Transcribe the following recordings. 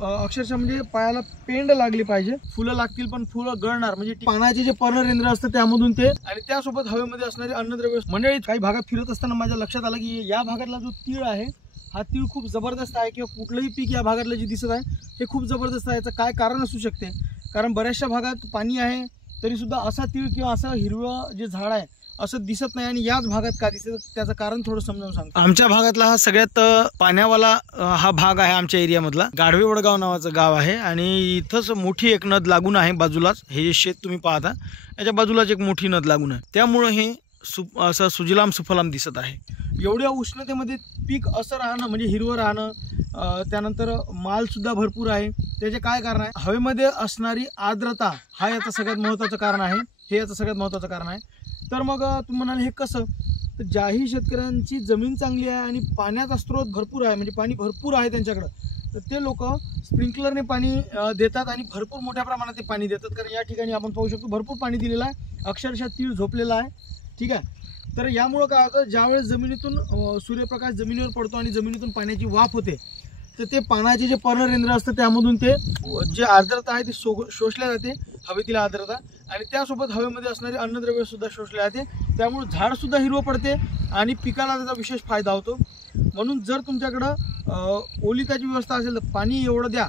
अक्षरशः म्हणजे पायाला पेंड लागली पाहिजे, फुलं लागतील पण फुलं गळणार, म्हणजे पानाचे जे पर्णरेंद्र असतं त्यामधून ते, आणि त्यासोबत हवेमध्ये असणारे अन्नद्रव्य। मंडळी, काही भागात फिरत असताना माझ्या लक्षात आलं की या भागातला जो तीळ आहे हा तीळ खूप जबरदस्त आहे, किंवा कुठलंही पीक या भागातलं जे दिसत आहे हे खूप जबरदस्त आहे। याचं काय कारण असू शकते? कारण बऱ्याचशा भागात पाणी आहे तरी सुद्धा असा तीळ किंवा असं हिरवं जे झाड आहे असं दिसत नाही, आणि याच भागात का दिसत त्याचं कारण थोडं समजावून सांगतो। आमच्या भागातला हा सगळ्यात पाण्यावाला हा भाग आहे आमच्या एरियामधला। गाढवे वडगाव नावाचं गाव आहे, आणि इथंच मोठी एक नद लागून आहे बाजूलाच। हे जे शेत तुम्ही पाहता याच्या बाजूलाच एक मोठी नद लागून आहे, त्यामुळे हे असं सुजलाम सुफलाम दिसत आहे। एवढ्या उष्णतेमध्ये पीक असं राहणं म्हणजे हिरवं राहणं, त्यानंतर माल सुद्धा भरपूर आहे, त्याचे काय कारण आहे? हवेमध्ये असणारी आर्द्रता हा याचं सगळ्यात महत्त्वाचं कारण आहे। हे याचं सगळ्यात महत्त्वाचं कारण आहे। तर मग तुम्ही म्हणाल हे कसं? तर ज्याही शेतकऱ्यांची जमीन चांगली आहे आणि पाण्याचा स्रोत भरपूर आहे, म्हणजे पाणी भरपूर आहे त्यांच्याकडं, तर ते लोक स्प्रिंकलरने पाणी देतात आणि भरपूर मोठ्या प्रमाणात ते पाणी देतात। कारण या ठिकाणी आपण पाहू शकतो भरपूर पाणी दिलेलं आहे, अक्षरशः तीळ झोपलेला आहे, ठीक आहे। तर यामुळं काय होतं, ज्यावेळेस जमिनीतून सूर्यप्रकाश जमिनीवर पडतो आणि जमिनीतून पाण्याची वाफ होते, तर ते पाण्याचे जे पर्णरेंद्र असतं त्यामधून ते जे आर्द्रता आहे ती शोषल्या जाते, हवेतील आर्द्रता, आणि त्यासोबत हवेमध्ये असणारे अन्नद्रव्य सुद्धा शोषले जाते, त्यामुळे झाड सुद्धा हिरवं पडते आणि पिकाला त्याचा विशेष फायदा होतो। म्हणून जर तुमच्याकडं ओलिताची व्यवस्था असेल तर पाणी एवढं द्या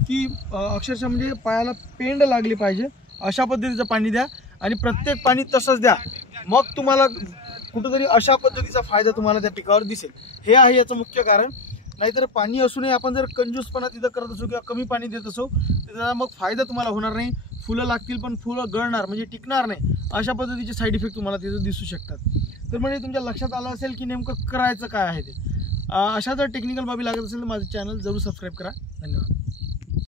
की अक्षरशः म्हणजे पायाला पेंड लागली पाहिजे, अशा पद्धतीचं पाणी द्या, आणि प्रत्येक पाणी तसंच द्या, मग तुम्हाला कुठंतरी अशा पद्धतीचा फायदा तुम्हाला त्या पिकावर दिसेल। हे आहे याचं मुख्य कारण। नाहीतर पाणी असूनही आपण जर कंजूसपणा तिथं करत असो किंवा कमी पाणी देत असो तर त्याचा मग फायदा तुम्हाला होणार नाही, फुलं लागतील पण फुलं गळणार म्हणजे टिकणार नाही, अशा पद्धतीचे साईड इफेक्ट तुम्हाला तिथं दिसू शकतात। तर म्हणजे तुमच्या लक्षात आलं असेल की नेमकं करायचं काय आहे ते। अशा जर टेक्निकल बाबी लागत असेल तर माझं चॅनल जरूर सबस्क्राईब करा। धन्यवाद।